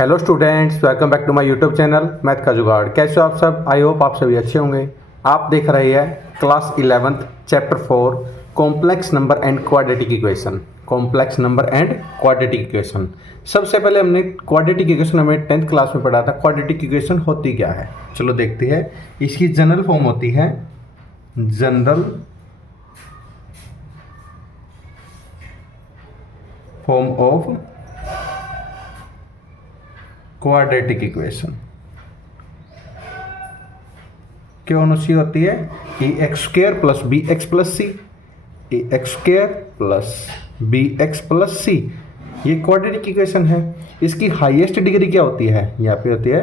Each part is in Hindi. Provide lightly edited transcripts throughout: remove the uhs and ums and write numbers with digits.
Hello students, welcome back to my YouTube channel math का जुगाड़। कैसे हो आप सब? आई होप आप सभी अच्छे होंगे। आप देख रहे हैं class 11th chapter 4 complex number and quadratic equation. Complex number and quadratic equation. सबसे पहले हमने क्वाड्रेटिक इक्वेशन हमें 10th क्लास में पढ़ा था। क्वाड्रेटिक इक्वेशन होती क्या है, चलो देखते हैं। इसकी जनरल फॉर्म होती है general form of quadratic equation. कौन सी होती है? A x square plus b x plus c. A x square plus b x plus c, ये क्वाड्रेटिक इक्वेशन है। इसकी हाईएस्ट डिग्री क्या होती है? यहाँ पे होती है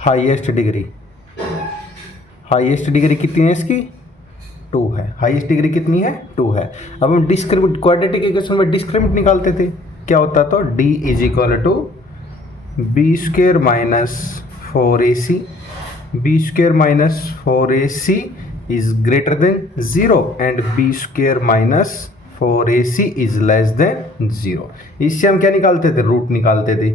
हाईएस्ट डिग्री। हाईएस्ट डिग्री कितनी है इसकी? 2 है। हाईएस्ट डिग्री कितनी है? 2 है। अब हम डिस्क्रिमिनेंट क्वाड्रेटिक इक्वेशन में डिस्क्रिमिनेंट निकालते थे, क्या होता? तो d is equal to B square minus 4ac। B square minus 4ac is greater than 0 and B square minus 4ac is less than 0। इससे हम क्या निकालते थे? रूट निकालते थे।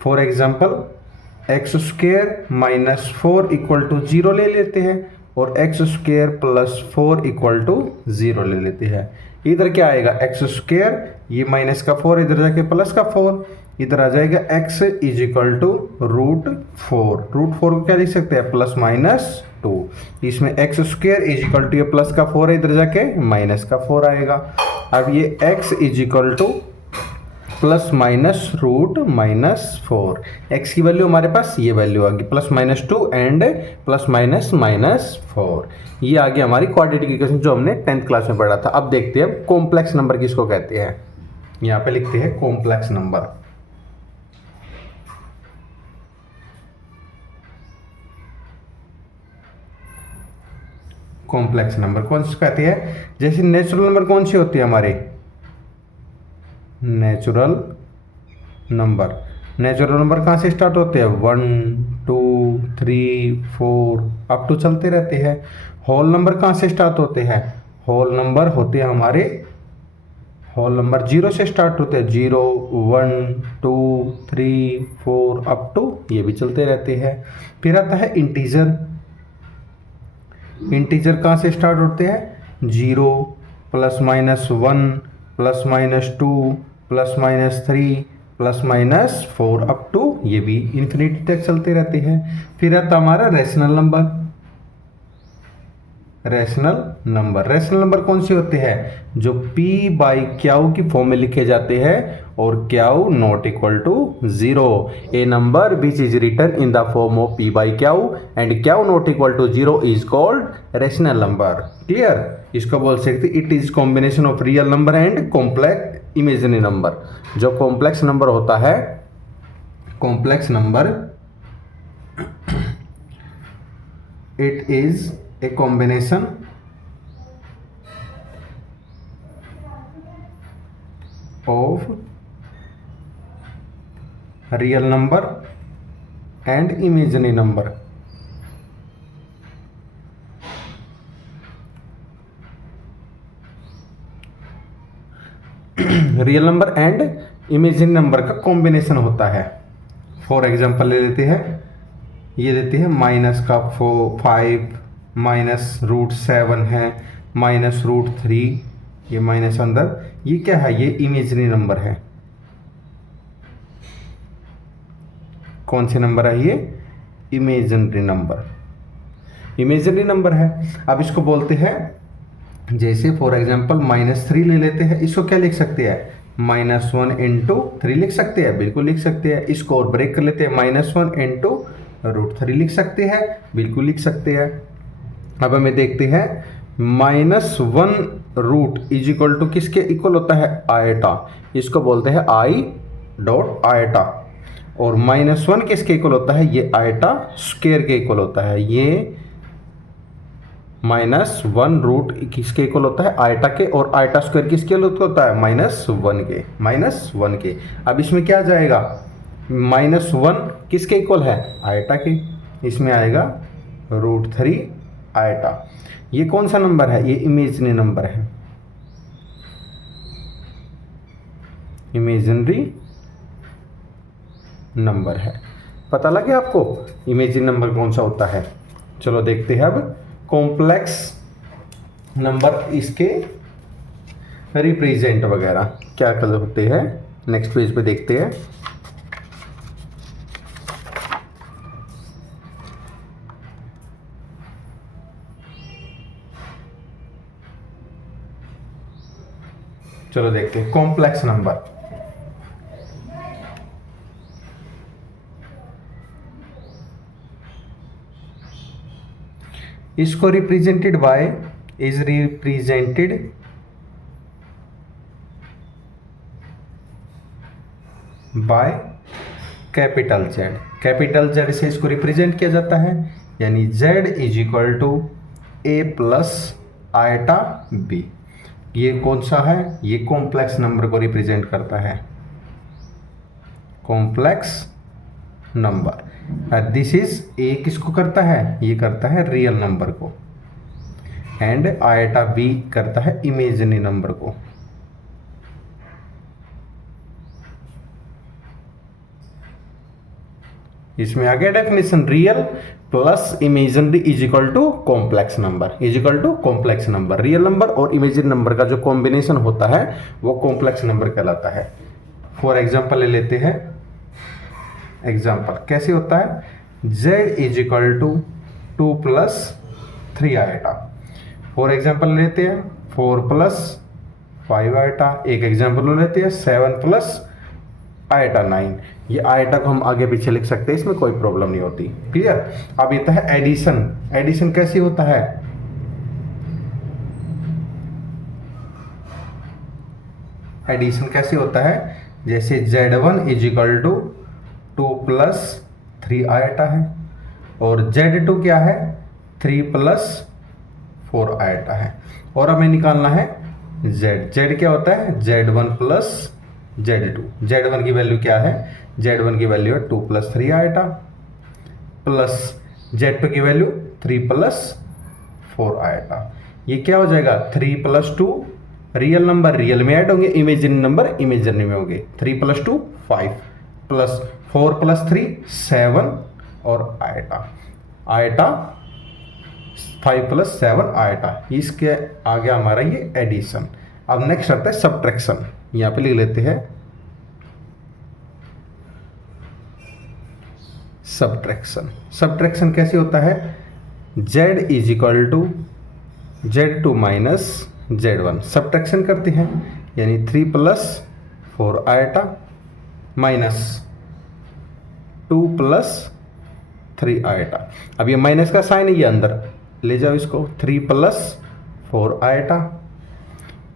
For example X square minus 4 equal to 0 ले लेते हैं और X square plus 4 equal to 0 ले लेते हैं। इधर क्या आएगा? एक्स स्क्र, ये माइनस का 4 इधर जाके प्लस का 4, इधर आ जाएगा x is equal to root 4। Root 4 को क्या लिख सकते हैं? Plus minus 2। इसमें X square is equal to ये प्लस का 4 है, इधर जाके माइनस का 4 आएगा। अब ये x is equal to plus minus root minus 4। X की वैल्यू हमारे पास ये वैल्यू आ गई plus minus 2 and plus minus minus 4। ये आ गई हमारी क्वाड्रेटिक इक्वेशन जो हमने 10th क्लास में पढ़ा था। अब देखते हैं कॉम्प्लेक्स नंबर किसको कहते हैं। यहाँ पे लिखते हैं कॉम्प्लेक्स नंबर। कॉम्प्लेक्स नंबर कौन से कहते हैं? जैसे नेचुरल नंबर कौन सी होती है हमारे? Natural number. नेचुरल नंबर कहाँ से स्टार्ट होते हैं? 1 2 3 4 अप टू चलते रहते हैं। होल नंबर कहाँ से स्टार्ट होते हैं? होल नंबर होते हैं हमारे, होल नंबर 0 से स्टार्ट होते हैं। 0 1 2 3 4 अप टू ये भी चलते रहते हैं। फिर आता है इंटीजर। इंटीजर कहाँ से स्टार्ट होते हैं? 0 plus minus 1 plus minus 2 plus minus 3 plus minus 4 up to ये भी इन्फिनिटी तक चलते रहते हैं। फिर आता हमारा rational number. Rational number, rational number कौन से होते हैं? जो p बाई क्याऊ की फॉर्म में लिखे जाते हैं और q not equal to 0। A number which is written in the form of p by q and q not equal to 0 is called rational number. Clear? इसको बोल सकते it is combination of real number and complex imaginary number. जो कॉम्प्लेक्स नंबर होता है, complex number it is a combination of real number and imaginary number। Real number and imaginary number का कॉम्बिनेशन होता है। फॉर एग्जांपल ले लेते हैं, ये देते हैं माइनस का 5 माइनस रूट 7 है, माइनस रूट 3, ये माइनस अंदर, ये क्या है? ये इमेजिनरी नंबर है। कौन से नंबर है ये? Imaginary number. इमेजिनरी नंबर है। अब इसको बोलते हैं, जैसे फॉर एग्जांपल माइनस 3 ले लेते हैं, इसको क्या लिख सकते हैं? माइनस 1 इंटू 3 लिख सकते हैं, बिल्कुल लिख सकते हैं। इसको और ब्रेक कर लेते हैं, माइनस 1 इंटू रूट 3 लिख सकते हैं, बिल्कुल लिख सकते हैं। अब हमें देखते हैं minus 1 root is equal to किसके इक्वल होता है? आयटा। इसको बोलते हैं आई डॉट आयटा। और माइनस 1 किसके इक्वल होता है? ये आयटा स्क्वायर के इक्वल होता है। ये माइनस 1 रूट किसके इक्वल होता है? आयटा के। और आयटा स्क्वायर किसके इक्वल होता है? माइनस 1 के। माइनस 1 के। अब इसमें क्या आ जाएगा? माइनस 1 किसके इक्वल है? आयटा के। इसमें आएगा रूट 3 आयटा। ये कौन सा नंबर है? ये इमेजिनरी नंबर है। इमेजिनरी नंबर है। पता लगे आपको इमेजिनरी नंबर कौन सा होता है? चलो देखते हैं अब कॉम्प्लेक्स नंबर, इसके रिप्रेजेंट वगैरह क्या कलर होते हैं। नेक्स्ट पेज पे देखते हैं। चलो देखते हैं कॉम्प्लेक्स नंबर। इसको represented by is represented by capital Z. Capital Z से इसको रिप्रेजेंट किया जाता है, यानी Z is equal to A plus iota B. ये कौन सा है? ये कॉम्प्लेक्स नंबर को रिप्रेजेंट करता है, complex number. This is A किसको करता है? ये करता है रियल नंबर को, एंड आयटा बी करता है इमेजिनरी नंबर को। इसमें आ गया definition, real plus imaginary is equal to complex number, is equal to complex number. Real number और इमेजिनरी नंबर का जो कॉम्बिनेशन होता है वो कॉम्प्लेक्स नंबर कहलाता है। फॉर एग्जांपल ले लेते हैं। एग्जांपल कैसे होता है? z is equal to 2 plus 3 iota. For example लेते हैं 4 प्लस 5 आयटा। एक एग्जांपल लेते हैं 7 प्लस आयटा 9। ये आयटा को हम आगे पीछे लिख सकते हैं, इसमें कोई प्रॉब्लम नहीं होती। क्लियर? अब ये है एडिशन। एडिशन कैसे होता है? एडिशन कैसे होता है? जैसे z1 is equal to 2 plus 3 iota है, और z2 क्या है? 3 प्लस 4 आयटा है। और हमें निकालना है z क्या होता है? z1 plus z2। z1 की वैल्यू क्या है? z1 की वैल्यू है 2 प्लस 3 आयटा, प्लस z2 की वैल्यू 3 प्लस 4 आयटा। ये क्या हो जाएगा? 3 प्लस 2 रियल नंबर रियल में ऐड होंगे, इमेजिनरी नंबर इमेजिनरी में होंगे। 3 प्लस 2 5, प्लस 4 प्लस 3 7, और आयटा आयटा 5 प्लस 7 आयटा। इसके आगे हमारा ये एडिशन। अब नेक्स्ट आता है सब्ट्रैक्शन। यहाँ पे लिख लेते हैं सब्ट्रैक्शन। सब्ट्रैक्शन कैसे होता है? z is equal to z2 minus z1। Subtraction करते हैं, यानी 3 plus 4 iota minus 2 plus 3 iota. अब ये माइनस का साइन है, ये अंदर ले जाओ इसको। 3 plus 4 iota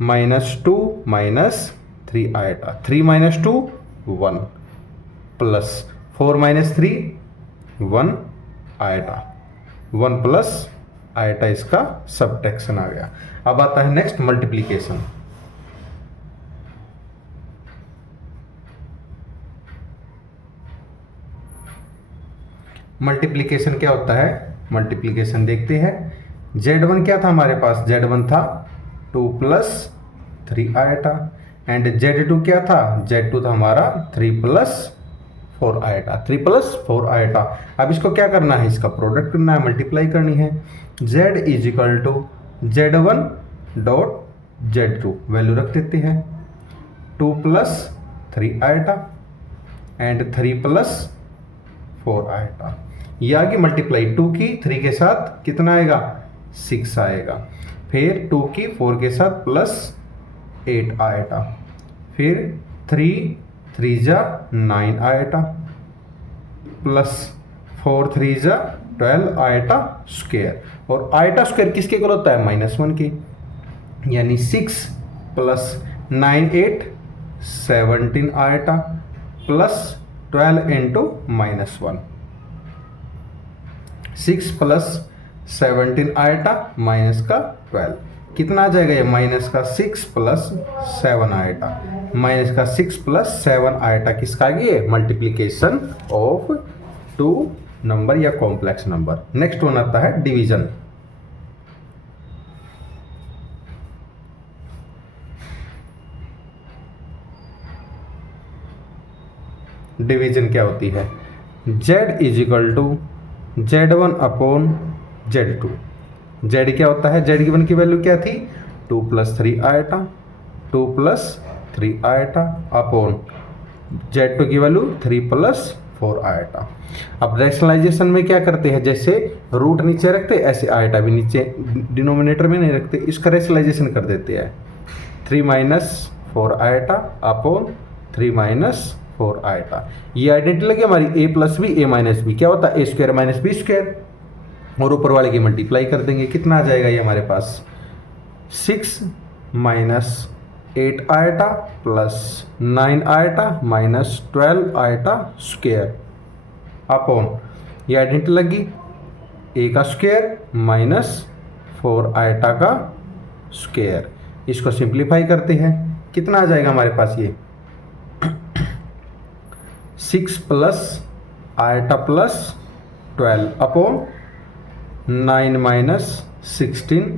minus 2 minus 3 eta. 3 minus 2 1, plus 4 minus 3 1 eta. 1 plus eta इसका सब्ट्रैक्शन आ गया। अब आता है नेक्स्ट मल्टीप्लिकेशन। मल्टीप्लिकेशन क्या होता है? मल्टीप्लिकेशन देखते हैं। z1 क्या था हमारे पास? z1 था 2 प्लस 3 आयटा, एंड z2 क्या था? z2 था हमारा 3 प्लस 4 आयटा। 3 plus 4 eta. अब इसको क्या करना है? इसका प्रोडक्ट करना है, मल्टीप्लाई करनी है। z is equal to z1 dot z2, value रख देते हैं 2 plus 3 iota and 3 plus 4 iota. ये आगे मल्टीप्लाई 2 की 3 के साथ कितना आएगा? 6 आएगा। फिर 2 की 4 के साथ प्लस 8 आयटा। फिर 3 जा 9 आयटा, प्लस 4 3 जा 12 आयटा स्क्वायर। और आयटा स्क्वायर किसके इक्वल होता है? -1 की, यानी 6 plus 9 8 17 eta, plus 12 into -1। 6 plus 17 eta minus का 12, कितना आ जाएगा? ये माइनस का 6 प्लस 7 आयटा। माइनस का 6 प्लस 7 आयटा किसका आ गया? मल्टीप्लीकेशन ऑफ 2 नंबर या कॉम्प्लेक्स नंबर। नेक्स्ट वन आता है डिवीजन। डिवीजन क्या होती है, z is equal to Z1 upon Z2। z क्या होता है, Z1 की वैल्यू क्या थी 2 + 3 आयटा, 2 + 3 आयटा अपॉन Z2 की वैल्यू 3 + 4 आयटा। अब रैशनलाइजेशन में क्या करते हैं, जैसे रूट नीचे रखते ऐसे आयटा भी नीचे डिनोमिनेटर में नहीं रखते, इसका रैशनलाइजेशन कर देते हैं 3 - 4 आयटा अपॉन 3 - 4 आयटा। ये आइडेंटिटी लगी हमारी a + b a - b क्या होता है a² - b², और ऊपर वाले की मल्टीप्लाई कर देंगे, कितना आ जाएगा ये हमारे पास 6 - 8 eta plus 9 eta minus 12 eta square upon ये आइडेंटिटी लगी a का स्क्वायर माइनस 4 आयटा का स्क्वायर। इसको सिंप्लीफाई करते हैं, कितना आ जाएगा हमारे पास ये 6 plus eta plus 12 upon 9 - 16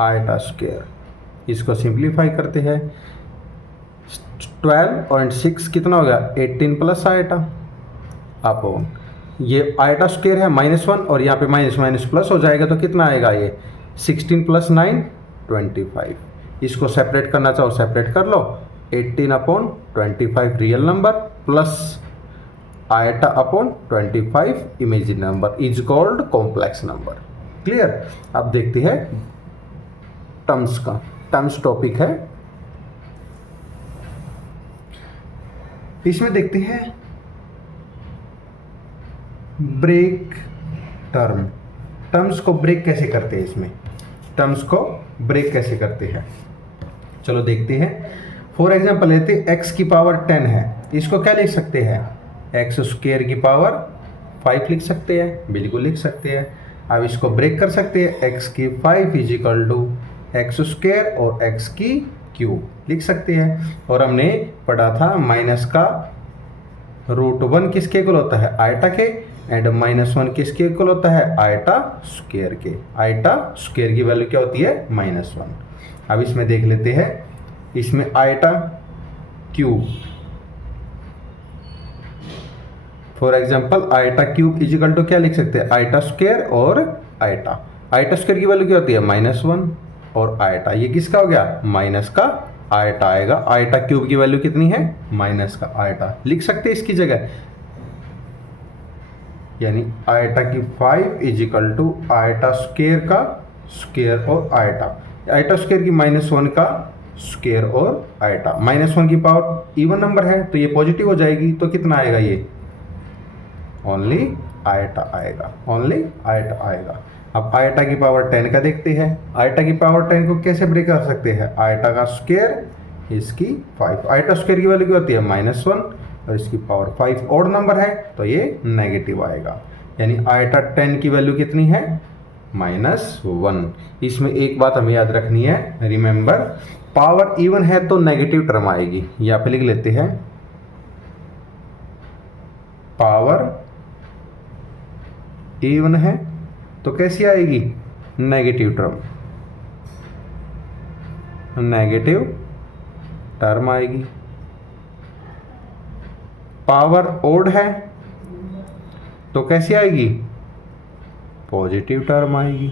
eta square. इसको सिंप्लीफाई करते हैं 12 और 6 कितना हो गया 18 प्लस आयटा अपॉन ये आयटा स्क्वायर है -1 और यहाँ पे माइनस प्लस हो जाएगा तो कितना आएगा ये 16 + 9 25। इसको सेपरेट करना चाहो सेपरेट कर लो 18 upon 25 real number plus eta upon 25 imaginary number is called complex number. Clear. अब देखते हैं टर्म्स का, टर्म्स टॉपिक है, इसमें देखते हैं ब्रेक टर्म। टर्म्स को ब्रेक कैसे करते हैं, इसमें टर्म्स को ब्रेक कैसे करते हैं चलो देखते हैं। फॉर एग्जांपल लेते हैं x की पावर 10 है, इसको क्या लिख सकते हैं x² की पावर 5 लिख सकते हैं, बिल्कुल लिख सकते हैं। अब इसको ब्रेक कर सकते हैं x की 5 इज इक्वल टू x² और x की क्यूब लिख सकते हैं। और हमने पढ़ा था माइनस का √1 किसके इक्वल होता है आयटा के, एंड -1 किसके इक्वल होता है आयटा स्क्वायर के। आयटा स्क्वायर की वैल्यू क्या होती है -1। अब इसमें देख लेते हैं, इसमें iota cube for example iota cube is equal to क्या लिख सकते हैं आयटा स्क्वायर और आयटा। आयटा स्क्वायर की वैल्यू क्या होती है -1 और आयटा ये किसका हो गया माइनस का आयटा आएगा। आयटा क्यूब की वैल्यू कितनी है माइनस का आयटा लिख सकते हैं इसकी जगह, यानी आयटा की 5 is equal to iota square का स्क्वायर और आयटा स्क्वायर की -1 का स्क्वायर और आयटा। -1 की पावर इवन नंबर है तो ये पॉजिटिव हो जाएगी तो कितना आएगा ये ओनली आयटा आएगा, ओनली आयटा आएगा। अब आयटा की पावर 10 का देखते हैं, आयटा की पावर 10 को कैसे ब्रेक कर सकते हैं आयटा का स्क्वायर इसकी 5। आयटा स्क्वायर की वैल्यू क्या होती है -1 और इसकी पावर 5 ऑड नंबर है तो ये नेगेटिव आएगा, यानी आयटा 10 की वैल्यू कितनी है -1। इसमें एक बात हमें याद रखनी है, रिमेंबर पावर इवन है तो नेगेटिव टर्म आएगी। यहाँ पे लिख लेते हैं पावर इवन है तो कैसी आएगी नेगेटिव टर्म, नेगेटिव टर्म आएगी। पावर ओड है तो कैसी आएगी पॉजिटिव टर्म आएगी,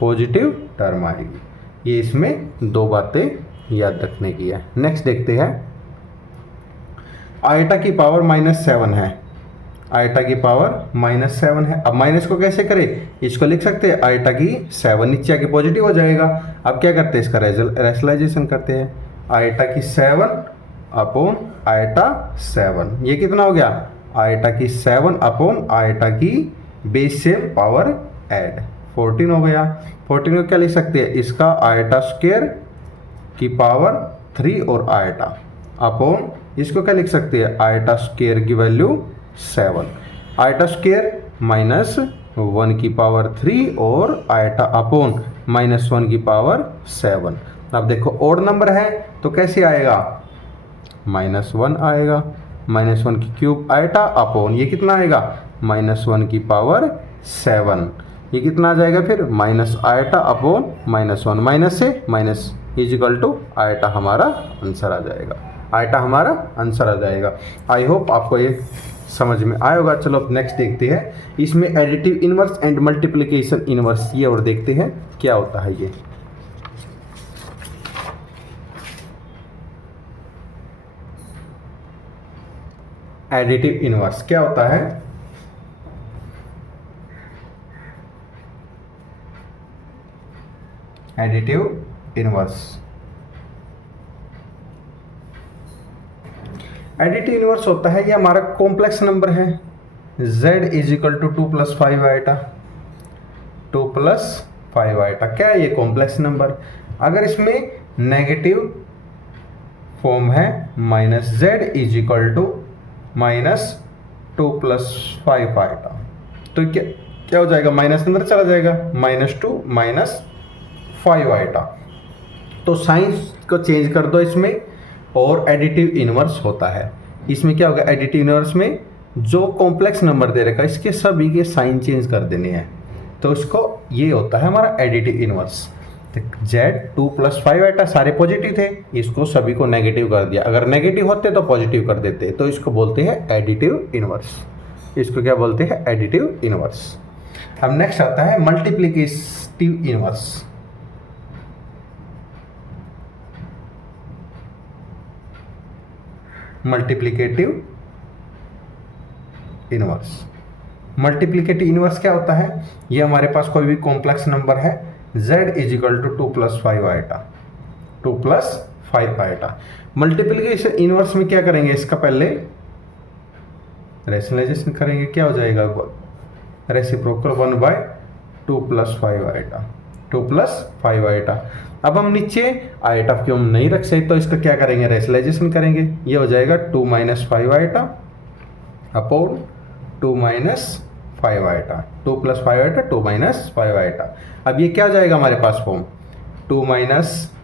पॉजिटिव टर्म आएगी। ये इसमें दो बातें याद रखने की है। नेक्स्ट देखते हैं, आयटा की पावर -7 है, आयटा की पावर -7 है। अब माइनस को कैसे करें, इसको लिख सकते हैं आयटा की 7 नीचे आके पॉजिटिव हो जाएगा। अब क्या करते हैं इसका रैशनलाइजेशन करते हैं, आयटा की 7 अपॉन आयटा 7 ये कितना हो गया आयटा की 7 अपॉन आयटा की बेस से पावर ऐड 14 हो गया। 14 को क्या लिख सकते हैं इसका आयटा स्क्वायर की पावर 3 और आयटा अपॉन इसको क्या लिख सकते हैं आयटा स्क्वायर की वैल्यू 7, आयटा स्क्वायर -1 की पावर 3 और आयटा अपॉन -1 की पावर 7। अब देखो ओड नंबर है तो कैसे आएगा -1 आएगा, -1 की क्यूब आयटा अपॉन ये कितना आएगा -1 की पावर 7, ये कितना आ जाएगा फिर माइनस आयटा अपॉन -1 माइनस से minus is equal to iota हमारा आंसर आ जाएगा। आइटा हमारा आंसर आ जाएगा। आई होप आपको ये समझ में आया होगा। चलो अब नेक्स्ट देखते हैं, इसमें additive inverse and multiplication inverse ये और देखते हैं क्या होता है ये। एडिटिव इनवर्स क्या होता है? एडिटिव इनवर्स, एडिटिव इनवर्स होता है, ये हमारा कॉम्प्लेक्स नंबर है z is equal to 2 + 5 iota, 2 + 5 iota. क्या है ये? Complex number. अगर इसमें नेगेटिव फॉर्म है -z is equal to -2 + 5 iota, तो क्या हो जाएगा? माइनस अंदर चला जाएगा, -2 -5 आइटा। तो साइंस को चेंज कर दो इसमें, और एडिटिव इनवर्स होता है। इसमें क्या होगा? एडिटिव इनवर्स में जो कॉम्प्लेक्स नंबर दे रखा है इसके सभी के साइन चेंज कर देने हैं, तो इसको ये होता है हमारा एडिटिव इनवर्स। z 2 + 5 आइटा सारे पॉजिटिव थे, इसको सभी को नेगेटिव कर दिया। अगर नेगेटिव होते तो पॉजिटिव कर देते, तो इसको बोलते हैं एडिटिव इनवर्स। इसको क्या बोलते हैं? Additive inverse. अब नेक्स्ट आता है multiplicative inverse. Multiplicative inverse, multiplicative inverse क्या होता है? ये हमारे पास कोई भी कॉम्प्लेक्स नंबर है, z is equal to 2 + 5 iota, 2 + 5 iota. Multiplication inverse में क्या करेंगे? इसका पहले रैशनलाइजेशन करेंगे, क्या हो जाएगा? Reciprocal 1/2 + 5 iota, 2 + 5 iota. अब हम नीचे आइटा क्यों नहीं रख सकते, तो इसका क्या करेंगे? रैशनलाइजेशन करेंगे, ये हो जाएगा 2 - 5 iota upon 2 - 5 iota, 2 + 5 iota, 2 - 5 iota. अब ये क्या हो जाएगा हमारे पास फॉर्म? 2 -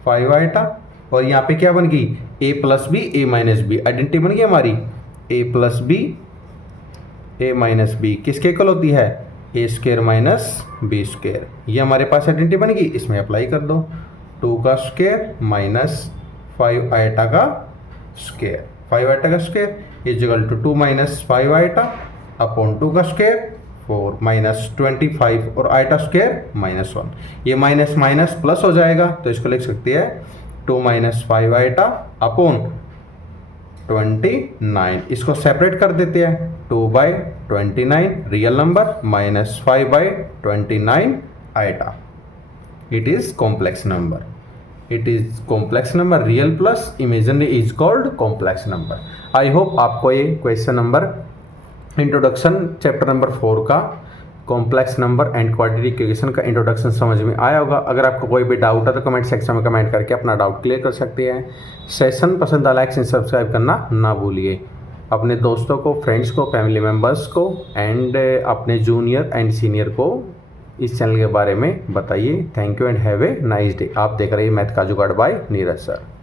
5 आइटा, और यहाँ पे क्या बन गई? a + b a - b, identity बन गई हमारी। a + b a - b किसके इक्वल होती है? a² - b²। ये हमारे पास आइडेंटिटी बन गई, इसमें अप्लाई कर दो। 2 का स्क्वायर माइनस 5 आइटा का स्क्वायर, 5 आइटा का square is equal to 2 - 5 iota upon 2 का स्क्वायर 4 -25 और आइटा स्क्वायर -1। ये माइनस माइनस प्लस हो जाएगा, तो इसको लिख सकते हैं 2 - 5 आइटा अपॉन 29। इसको सेपरेट कर देते हैं, 2/29 real number -5/29 iota. It is complex number. It is complex number. Real plus imaginary is called complex number. I hope आपको ये question number introduction chapter number 4 का complex number and quadratic equation का इंट्रोडक्शन समझ में आया होगा। अगर आपको कोई भी डाउट है तो कमेंट सेक्शन में कमेंट करके अपना डाउट क्लियर कर सकते हैं। सेशन पसंद आया, लाइक एंड सब्सक्राइब करना ना भूलिए। अपने दोस्तों को, फ्रेंड्स को, फैमिली मेम्बर्स को एंड अपने जूनियर एंड सीनियर को इस चैनल के बारे में बताइए। Thank you and have a nice day. आप देख रहे हैं मैथ का जुगाड़ बाय नीरज सर।